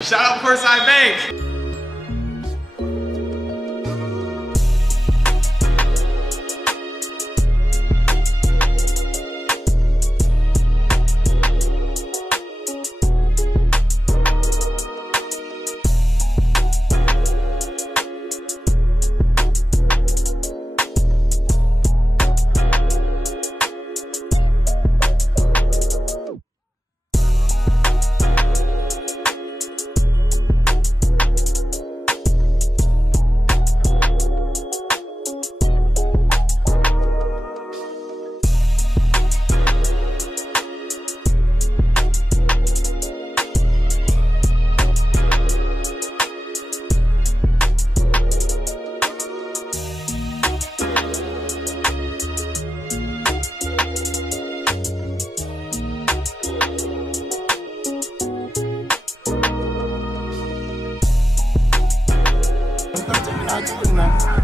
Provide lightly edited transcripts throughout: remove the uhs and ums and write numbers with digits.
Shout out Courtside Bank.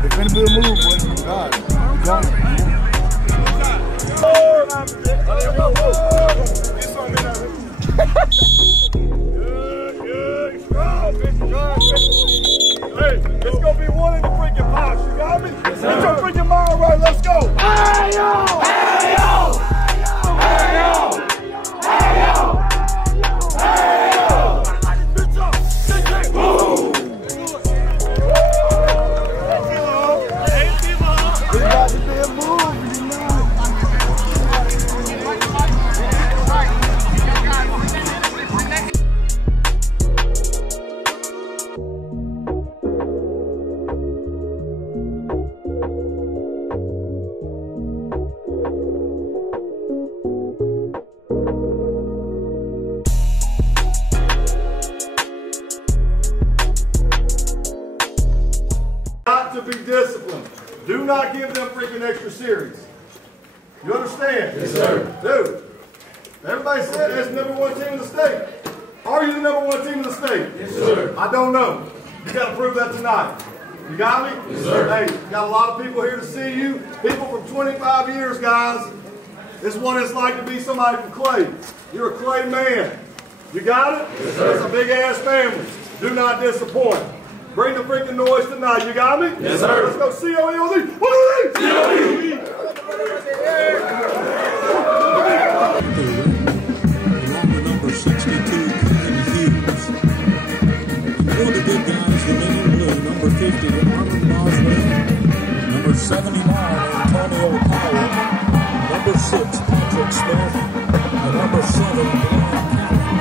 It's gonna be a move, boy. God. Good, strong, hey, it's gonna be one in the freaking box, you got me? Yes, get your freaking mind right, let's go! Hey yo! Hey yo! Hey yo! Hey yo! Hey yo! To be disciplined. Do not give them freaking extra series. You understand? Yes, sir. Dude, everybody said that's the #1 team in the state. Are you the #1 team in the state? Yes, sir. I don't know. You got to prove that tonight. You got me? Yes, sir. Hey, got a lot of people here to see you. People from 25 years, guys. This is what it's like to be somebody from Clay. You're a Clay man. You got it? Yes, sir. It's a big-ass family. Do not disappoint. Bring the freaking noise tonight. You got me? Yes, sir. Let's go C-O-E-O-Z. What do we? Number 62, Kevin Hughes. One of the good guys, the men in blue. Number 50, Armin Boswell. Number 79, Antonio Powell. Number 6, Patrick Smith. And number 7, Brian Collins.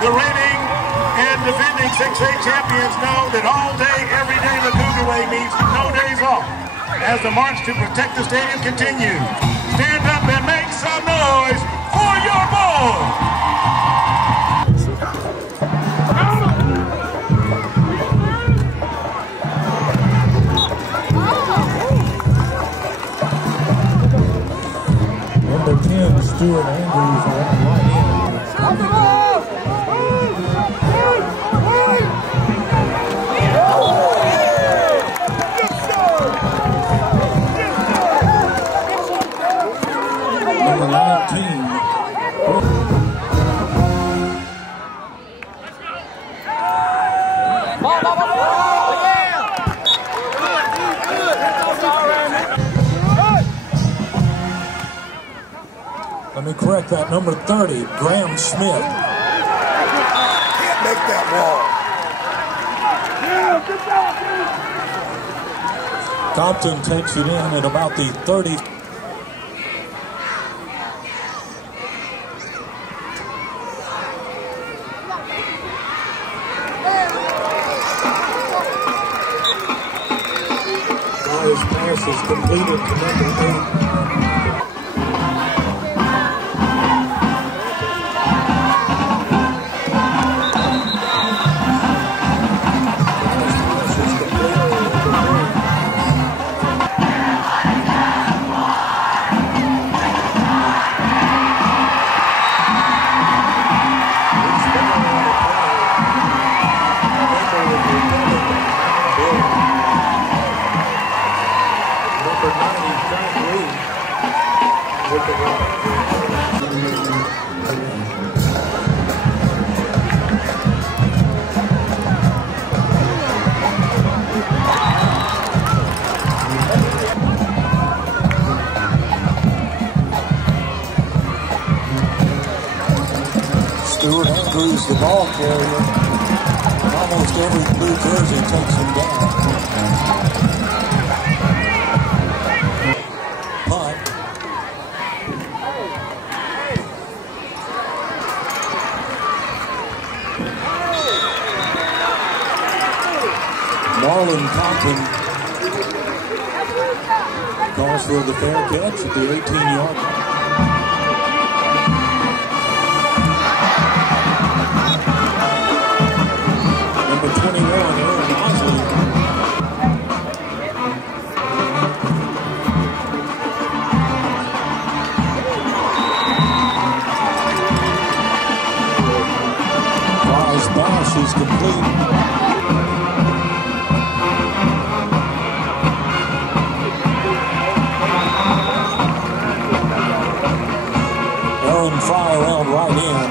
The reigning and defending 6A champions know that all day, every day, the Cougar Way means no days off. As the march to protect the stadium continues, stand up and make some noise for your boy! Number 10, Stuart Andrews, on right in. Number 19. Let me correct that. Number 30, Graham Smith. Can't make that wall. Compton takes it in at about the 30. His pass is completed to number 8. Stewart Andrews, the ball carrier. Almost every blue jersey takes him down. Punt. Marlon Compton calls for the fair catch at the 18-yard line. Number 21, Aaron Bosley. Fry's pass is complete. Aaron Fry around right in.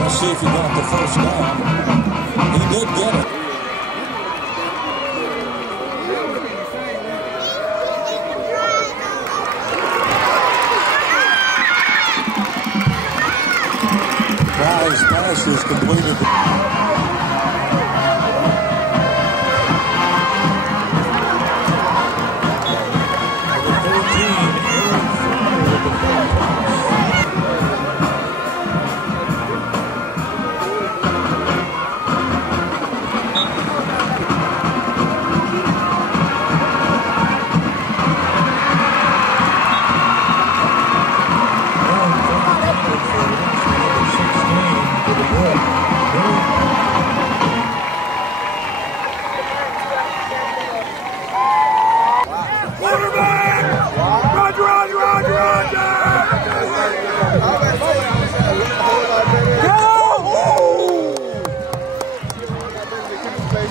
Let's see if he got the first down. He did get it. Fry's pass is completed.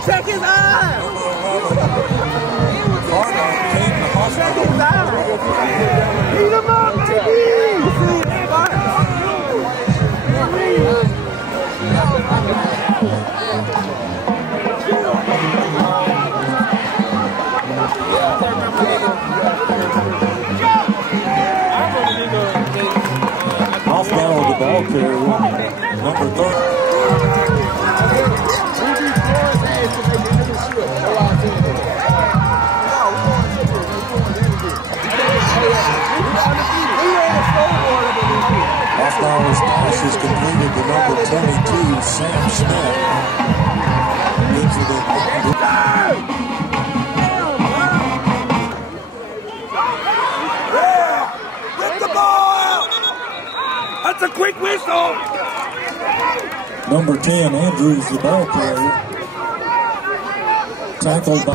Check his eye! Check his eye! Beat him up, baby! Off down with the ball carrier, number 30. Off-hours pass is completed to number 22, Sam Smith. Into the Rip the ball out! That's a quick whistle! number 10, Andrews, the ball carrier. Tackled by...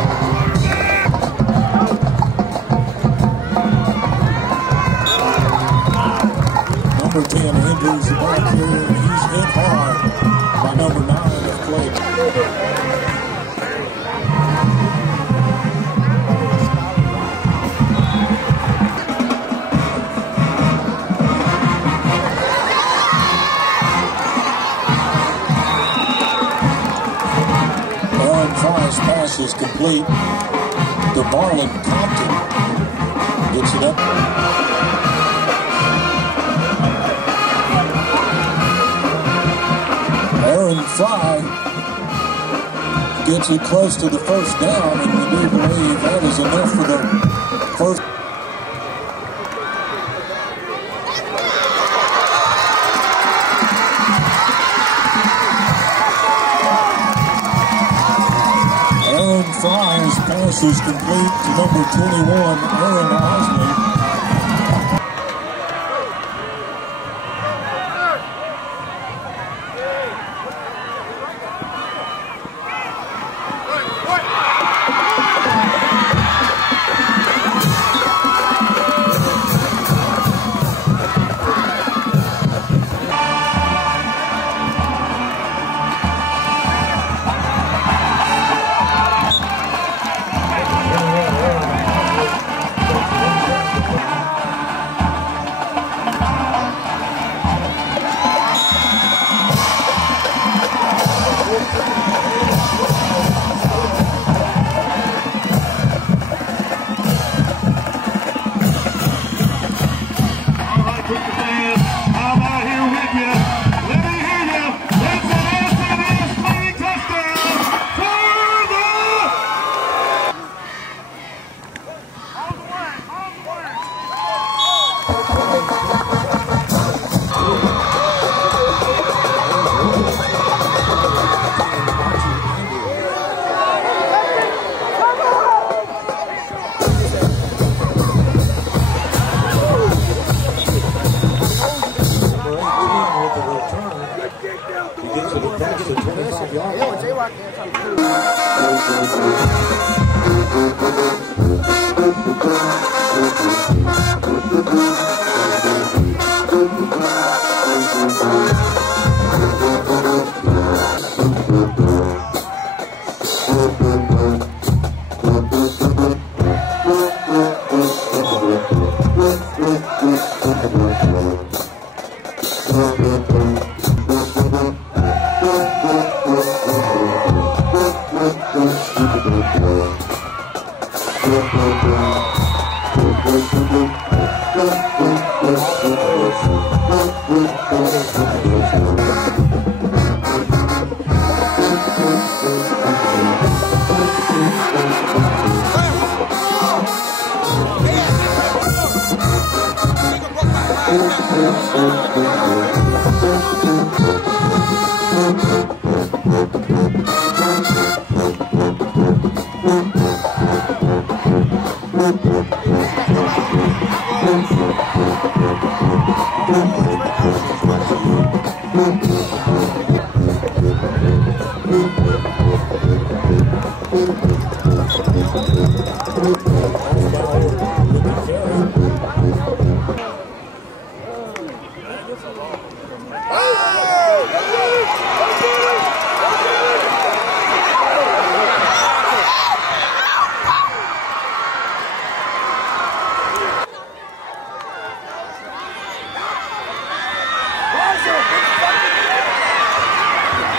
Number 10, Andrews, the ball carrier, and he's hit hard by number 9 of Clay. Aaron Fry's pass is complete to Marlon Compton. Gets it up. Fry gets it close to the first down, and we do believe that is enough for the first. Aaron Fry's pass is complete to number 21, Aaron Osley.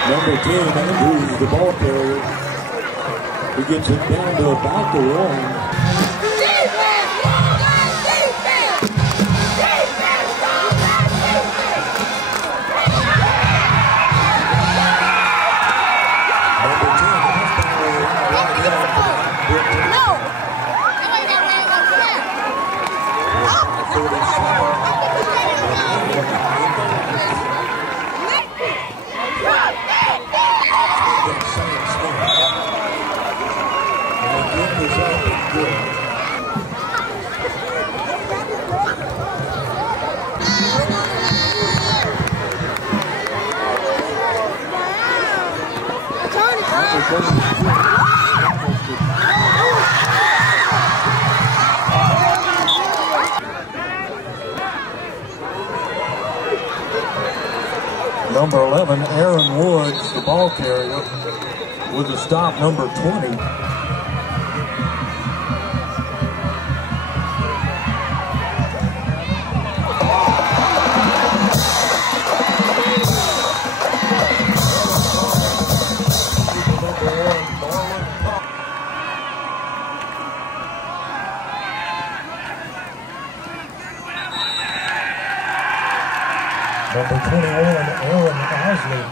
Number 10, Andrews, the ball carrier. He gets it down to about the one. Number 11, Aaron Woods, the ball carrier, with a stop, number 20. Number 21, Aaron Osley.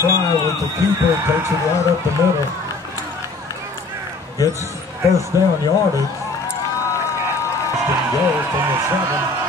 fly with the keeper, takes it right up the middle. Gets first down yardage. Go from the 7.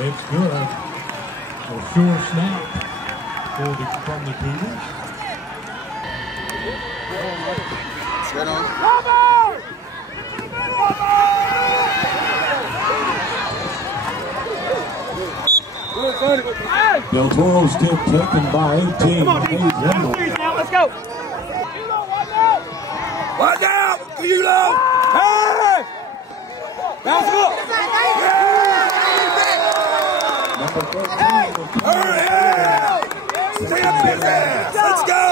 It's good. A sure snap from the Cougars. Set on. Del Toro's still taken by 18. Now let's go. Watch out! Kilo! Hey! Bounce up! Number 13. Hurry up! Stay up his ass! Let's go!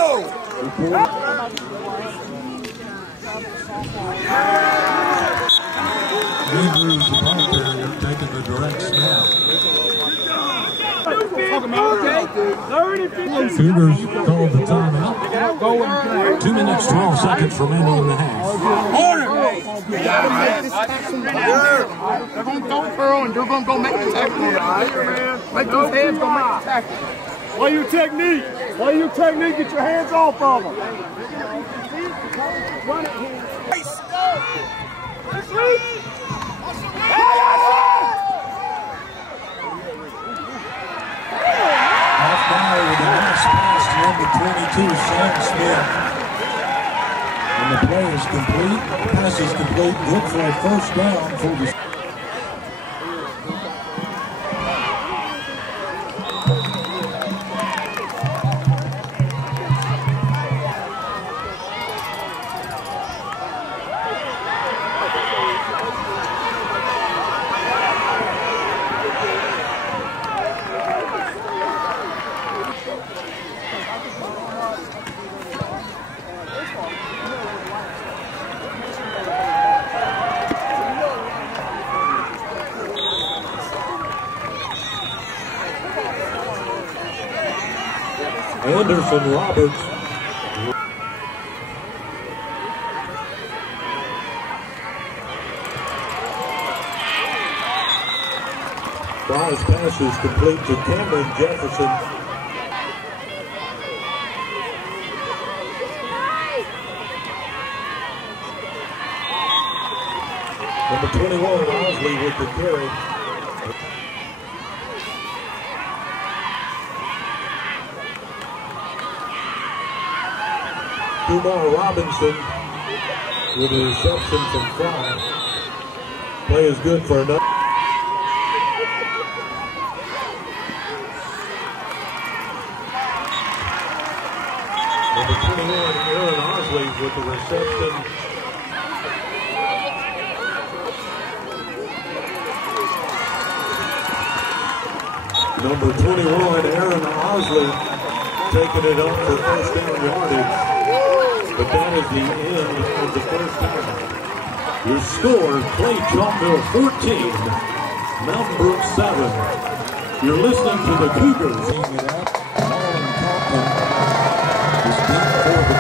Andrews, the punt carrier, taking the direct snap. Cougars called the timeout. 2 minutes, 12 seconds remaining in the half. They're going to go through and they're going to go make the tackle. Make those hands go make the tackle. Play your technique. Play your technique. Get your hands off of them. Off-guy with a nice pass to number 22, Sam Smith. And the play is complete. The pass is complete. Good for a first down for the... Anderson Roberts. Fry's pass is complete to Cameron Jefferson. Number 21, Osley with the carry. Kumar Robinson with a reception from Fry. Play is good for another. Number 21, Aaron Osley with the reception. Number 21, Aaron Osley taking it up for first down yardage. But that is the end of the first half. Your score, Clay-Chalkville 14, Mountain Brook 7. You're listening to the Cougars. Seeing it out, Marlon Compton is deep for the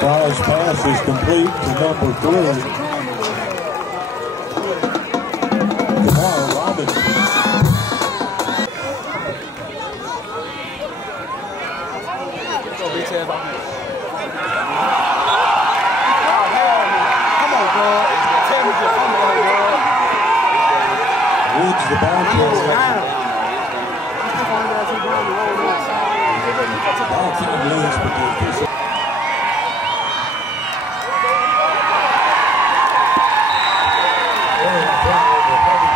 Fry's pass is complete to number 3. Kumar Robinson. Woods the ball carrier. Ball can't lose, but they're pushing. Heavy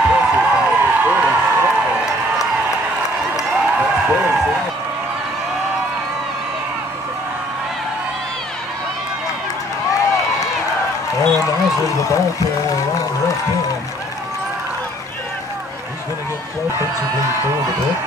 Aaron Osley, the ball carrier along the left hand. He's going to get close defensively for the Brook.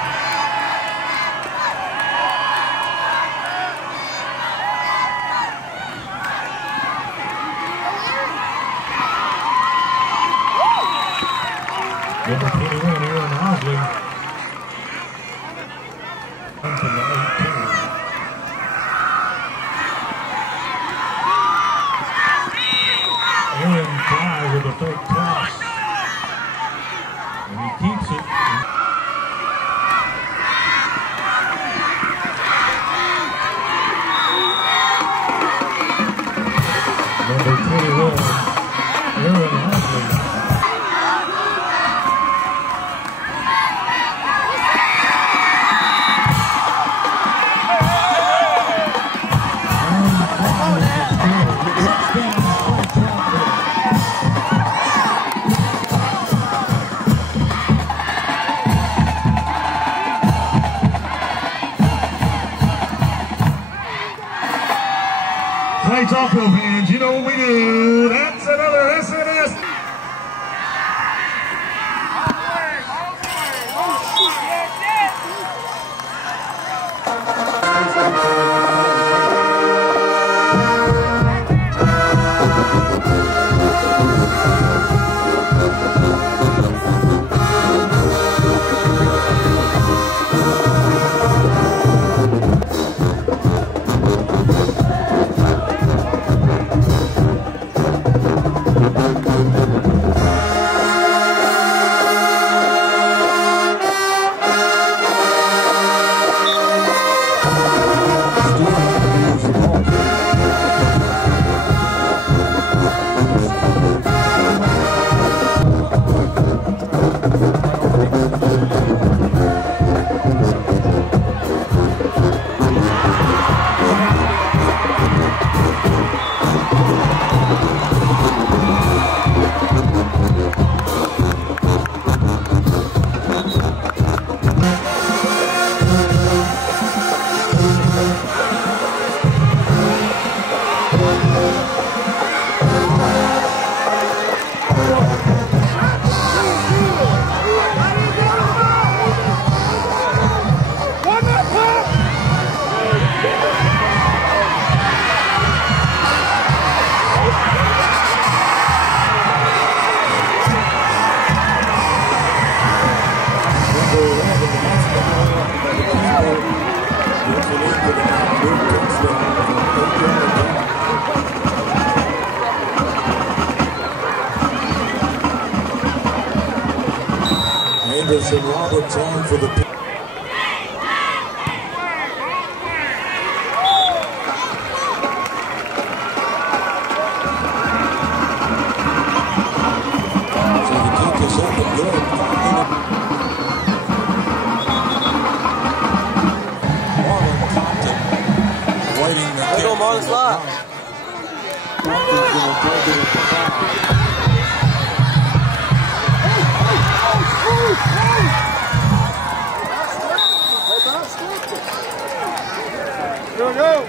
Number 21, Aaron Osley. Into the 18. Aaron Fry with a fake toss. And he keeps it. Number 21, Aaron Osley. Clay-Chalkville fans, you know what we do. That's another SNS. Anderson Roberts on for the Here we go.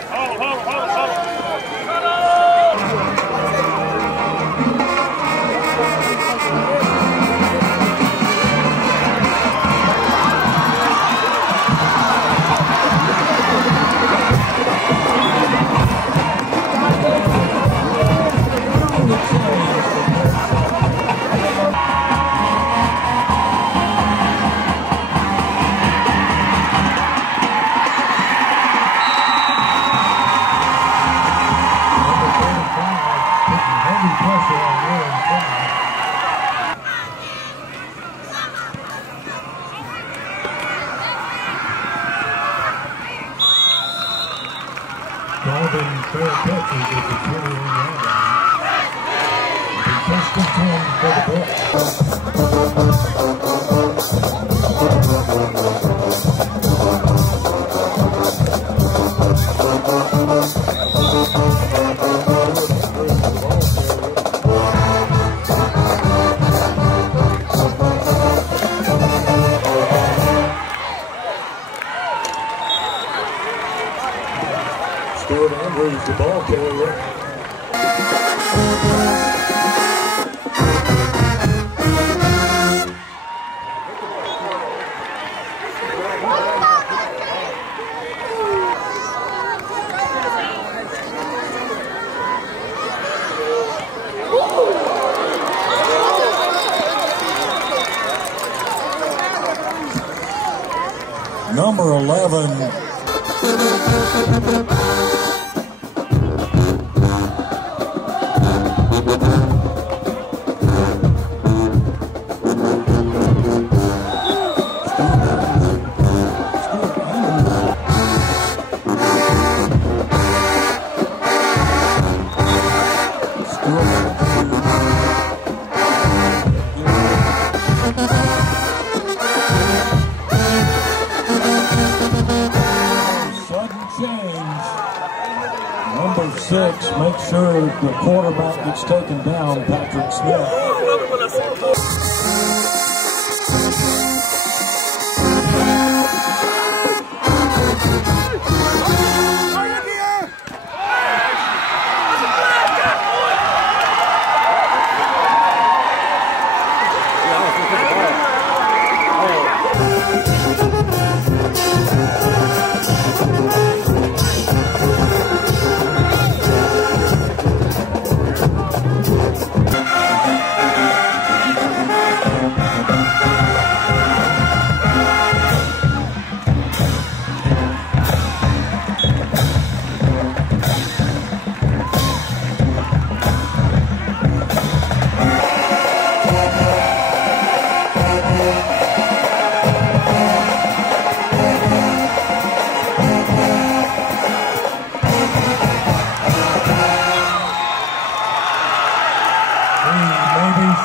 Golden fair catches at the 21-yard line. First and 10 for the Brook. Stuart Andrews, the ball carrier. number 11. Number 6, make sure the quarterback gets taken down, Patrick Smith.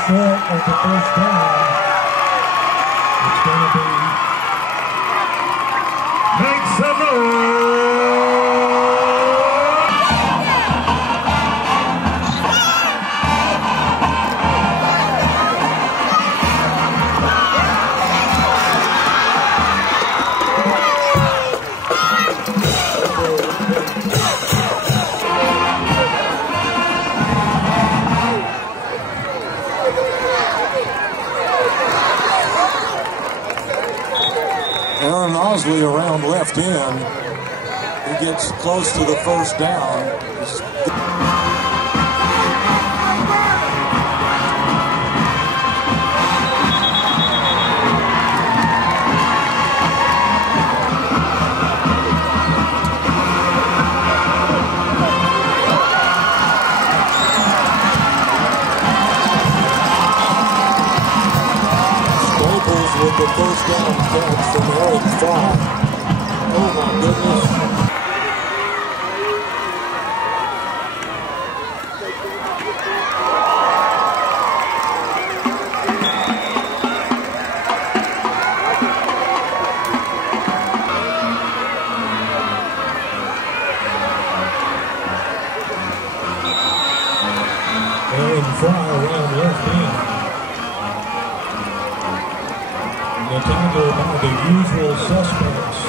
Short of the first down. It's going to be makes some Aaron Osley around left end. He gets close to the first down. With the first down catch from Eric Fry. Oh my goodness. Eric Fry around left end. Tangled by the usual suspects.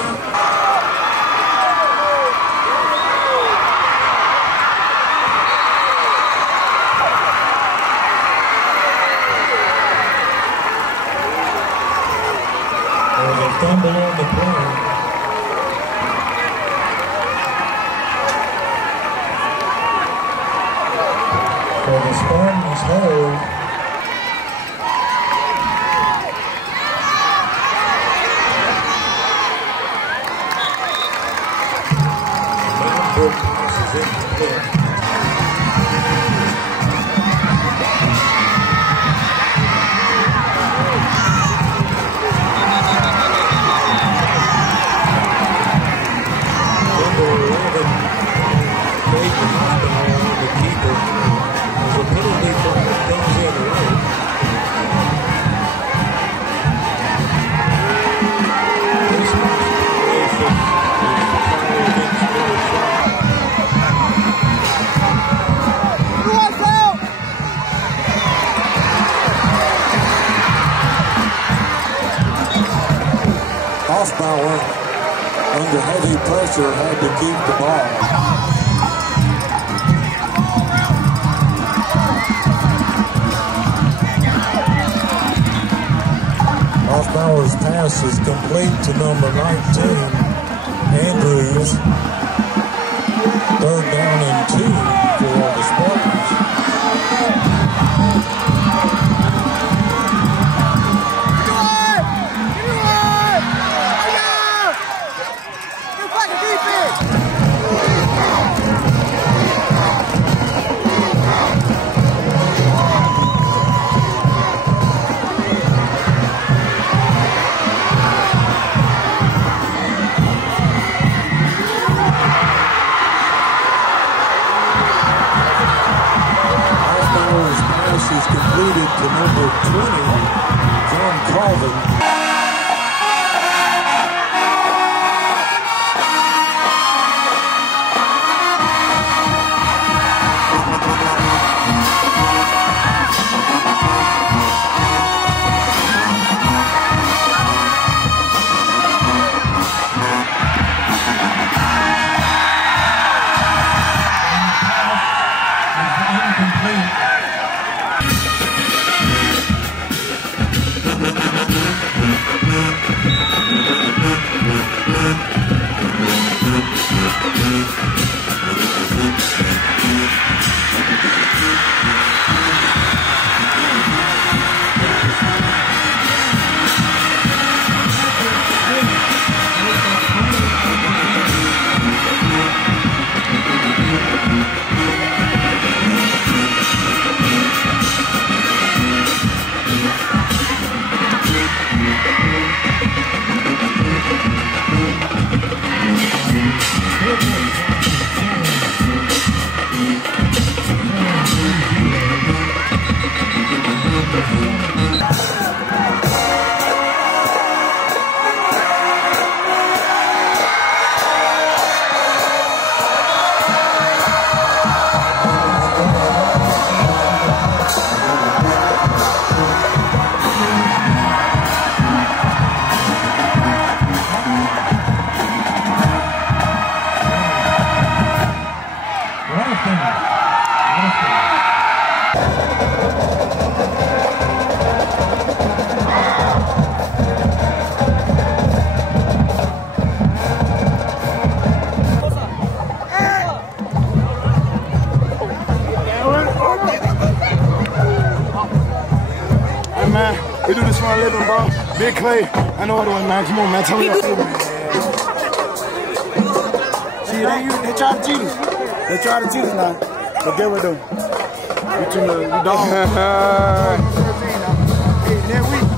There's a fumble on the play. For the Spartans hold. Brook passes incomplete. Number 11, Clayton Hospital on the keeper. There's a penalty flag comes in late. This violation is foul against Clay-Chalkville. Hoffbauer, under heavy pressure, had to keep the ball. Hoffbauer's pass is complete to number 19, Andrews. 3rd down and 2 for the Spartans. is completed to number 20, John Carvin. We do this for a living, bro. Big Clay. I know what it was, man. Come on, man. Tell me what you man. See, they try to cheat us. They try to cheat us now. But get with them. We dog. Next week.